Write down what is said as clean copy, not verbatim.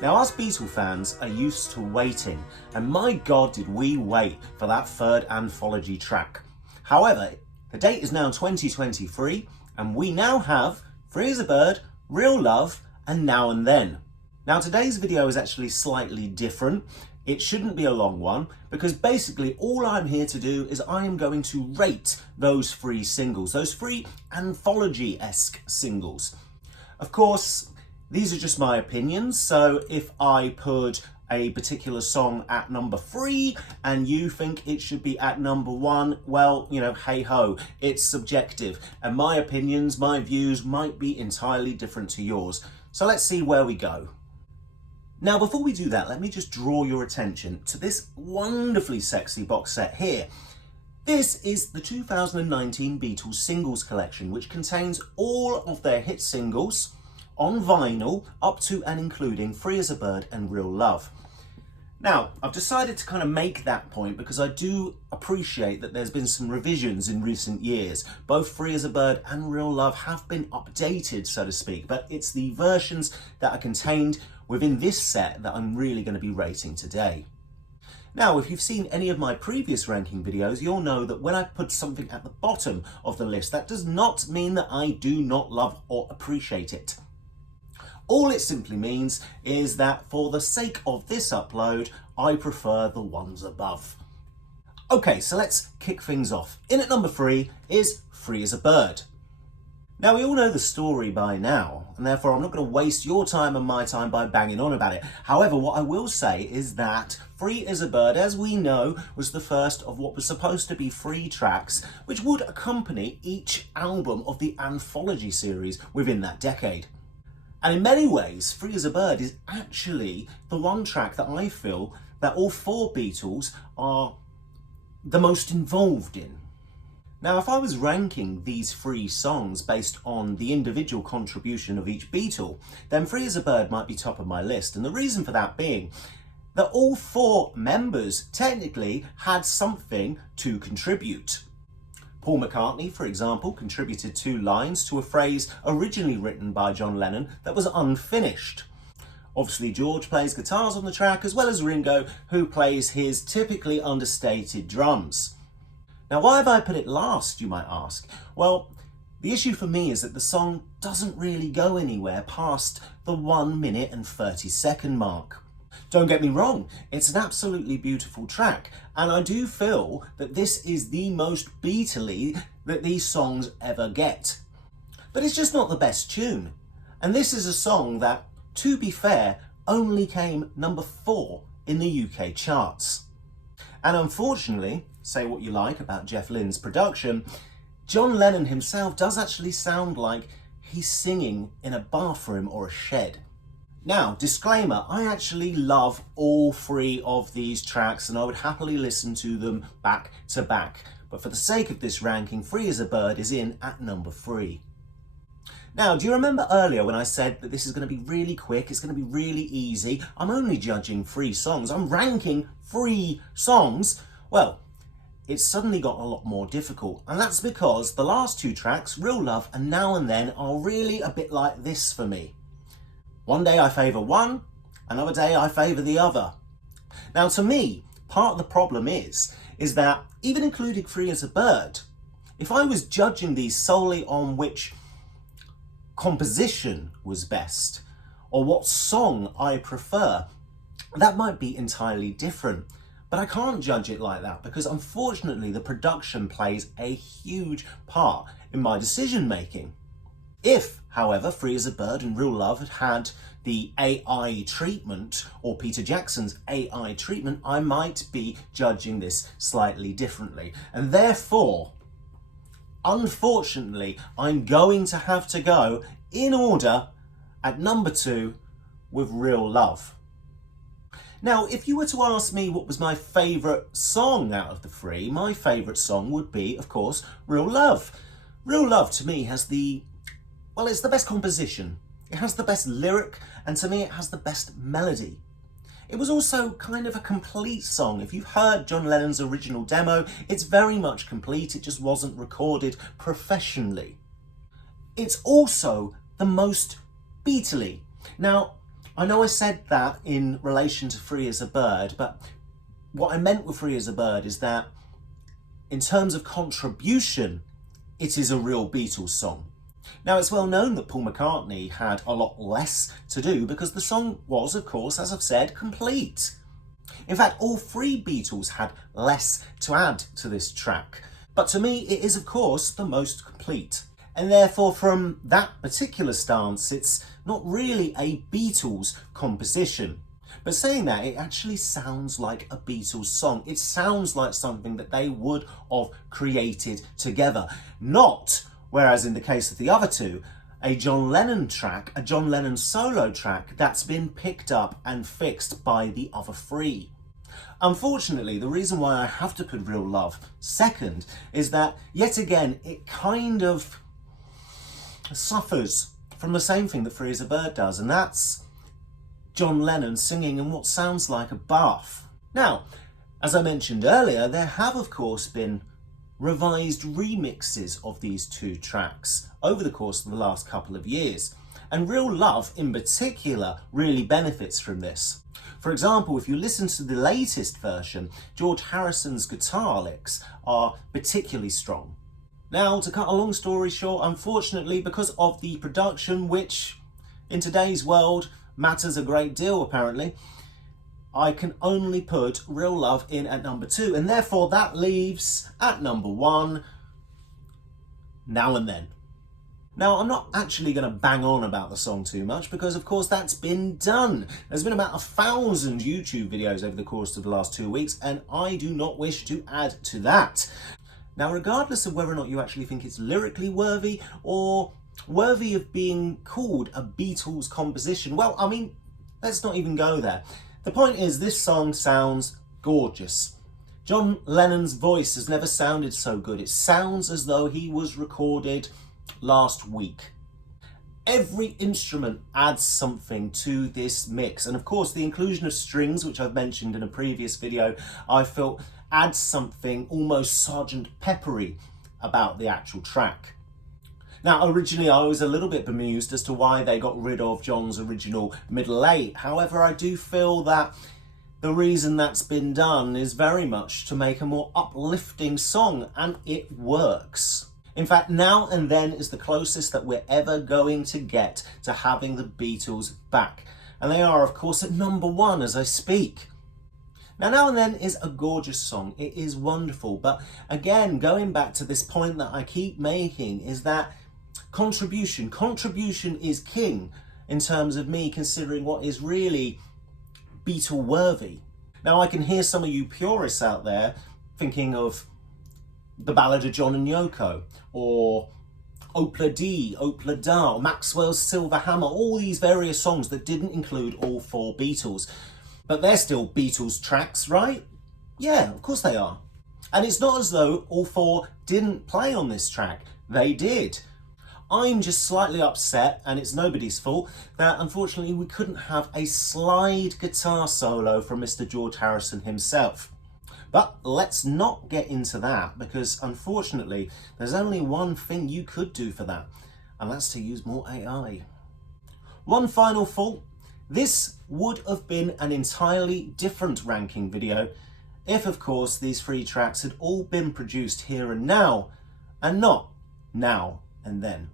Now, us Beatles fans are used to waiting, and my God did we wait for that third Anthology track. However, the date is now 2023, and we now have Free as a Bird, Real Love, and Now and Then. Now, today's video is actually slightly different. It shouldn't be a long one, because basically all I'm here to do is I am going to rate those three singles, those three Anthology-esque singles. Of course, these are just my opinions, so if I put a particular song at number 3 and you think it should be at number 1, well, you know, hey ho, it's subjective, and my opinions, my views might be entirely different to yours. So let's see where we go. Now, before we do that, let me just draw your attention to this wonderfully sexy box set here. This is the 2019 Beatles Singles Collection, which contains all of their hit singles on vinyl up to and including Free as a Bird and Real Love. Now, I've decided to kind of make that point because I do appreciate that there's been some revisions in recent years. Both Free as a Bird and Real Love have been updated, so to speak, but it's the versions that are contained within this set that I'm really going to be rating today. Now, if you've seen any of my previous ranking videos, you'll know that when I put something at the bottom of the list, that does not mean that I do not love or appreciate it. All it simply means is that for the sake of this upload, I prefer the ones above. Okay, so let's kick things off. In at number 3 is Free as a Bird. Now, we all know the story by now, and therefore I'm not going to waste your time and my time by banging on about it. However, what I will say is that Free as a Bird, as we know, was the first of what was supposed to be 3 tracks, which would accompany each album of the Anthology series within that decade. And in many ways, Free as a Bird is actually the one track that I feel that all 4 Beatles are the most involved in. Now, if I was ranking these 3 songs based on the individual contribution of each Beatle, then Free as a Bird might be top of my list. And the reason for that being that all 4 members technically had something to contribute. Paul McCartney, for example, contributed 2 lines to a phrase originally written by John Lennon that was unfinished. Obviously, George plays guitars on the track, as well as Ringo, who plays his typically understated drums. Now, why have I put it last, you might ask? Well, the issue for me is that the song doesn't really go anywhere past the 1 minute and 30-second mark. Don't get me wrong, it's an absolutely beautiful track, and I do feel that this is the most Beatle-y that these songs ever get. But it's just not the best tune. And this is a song that, to be fair, only came number 4 in the UK charts. And unfortunately, say what you like about Jeff Lynne's production, John Lennon himself does actually sound like he's singing in a bathroom or a shed. Now, disclaimer, I actually love all 3 of these tracks and I would happily listen to them back to back. But for the sake of this ranking, Free as a Bird is in at number 3. Now, do you remember earlier when I said that this is going to be really quick, it's going to be really easy? I'm only judging 3 songs, I'm ranking 3 songs. Well, it's suddenly got a lot more difficult, and that's because the last 2 tracks, Real Love and Now and Then, are really a bit like this for me. One day I favour one, another day I favour the other. Now, to me, part of the problem is that even including Free as a Bird, if I was judging these solely on which composition was best, or what song I prefer, that might be entirely different. But I can't judge it like that because unfortunately the production plays a huge part in my decision making. If, however, Free as a Bird and Real Love had had the AI treatment, or Peter Jackson's AI treatment, I might be judging this slightly differently. And therefore, unfortunately, I'm going to have to go in order at number 2 with Real Love. Now, if you were to ask me what was my favourite song out of the 3, my favourite song would be, of course, Real Love. Real Love, to me, has it's the best composition. It has the best lyric, and to me, it has the best melody. It was also kind of a complete song. If you've heard John Lennon's original demo, it's very much complete. It just wasn't recorded professionally. It's also the most Beatle-y. Now, I know I said that in relation to Free as a Bird, but what I meant with Free as a Bird is that in terms of contribution, it is a real Beatles song. Now, it's well known that Paul McCartney had a lot less to do because the song was, of course, as I've said, complete. In fact, all three Beatles had less to add to this track. But to me, it is, of course, the most complete. And therefore, from that particular stance, it's not really a Beatles composition. But saying that, it actually sounds like a Beatles song. It sounds like something that they would have created together. Not, whereas in the case of the other two, a John Lennon track, a John Lennon solo track that's been picked up and fixed by the other three. Unfortunately, the reason why I have to put Real Love second is that, yet again, it kind of suffers from the same thing that Free as a Bird does, and that's John Lennon singing in what sounds like a bath. Now, as I mentioned earlier, there have of course been revised remixes of these two tracks over the course of the last couple of years, and Real Love in particular really benefits from this. For example, if you listen to the latest version, George Harrison's guitar licks are particularly strong. Now, to cut a long story short, unfortunately, because of the production, which in today's world matters a great deal apparently, I can only put Real Love in at number 2, and therefore that leaves at number 1 Now and Then. Now, I'm not actually going to bang on about the song too much because, of course, that's been done. There's been about 1,000 YouTube videos over the course of the last 2 weeks, and I do not wish to add to that. Now, regardless of whether or not you actually think it's lyrically worthy or worthy of being called a Beatles composition, well, I mean, let's not even go there. The point is, this song sounds gorgeous. John Lennon's voice has never sounded so good. It sounds as though he was recorded last week. Every instrument adds something to this mix, and of course the inclusion of strings, which I've mentioned in a previous video, I felt adds something almost Sgt. Peppery about the actual track. Now, originally I was a little bit bemused as to why they got rid of John's original middle 8. However, I do feel that the reason that's been done is very much to make a more uplifting song, and it works. In fact, Now and Then is the closest that we're ever going to get to having the Beatles back. And they are, of course, at number 1 as I speak. Now and Then is a gorgeous song. It is wonderful. But again, going back to this point that I keep making is that contribution is king in terms of me considering what is really Beatle worthy. Now, I can hear some of you purists out there thinking of The Ballad of John and Yoko, or Opla Dee, Opla Da, or Maxwell's Silver Hammer, all these various songs that didn't include all 4 Beatles. But they're still Beatles tracks, right? Yeah, of course they are. And it's not as though all 4 didn't play on this track. They did. I'm just slightly upset, and it's nobody's fault, that unfortunately we couldn't have a slide guitar solo from Mr. George Harrison himself. But let's not get into that, because unfortunately there's only one thing you could do for that, and that's to use more AI. One final fault: this would have been an entirely different ranking video if, of course, these 3 tracks had all been produced here and now, and not now and then.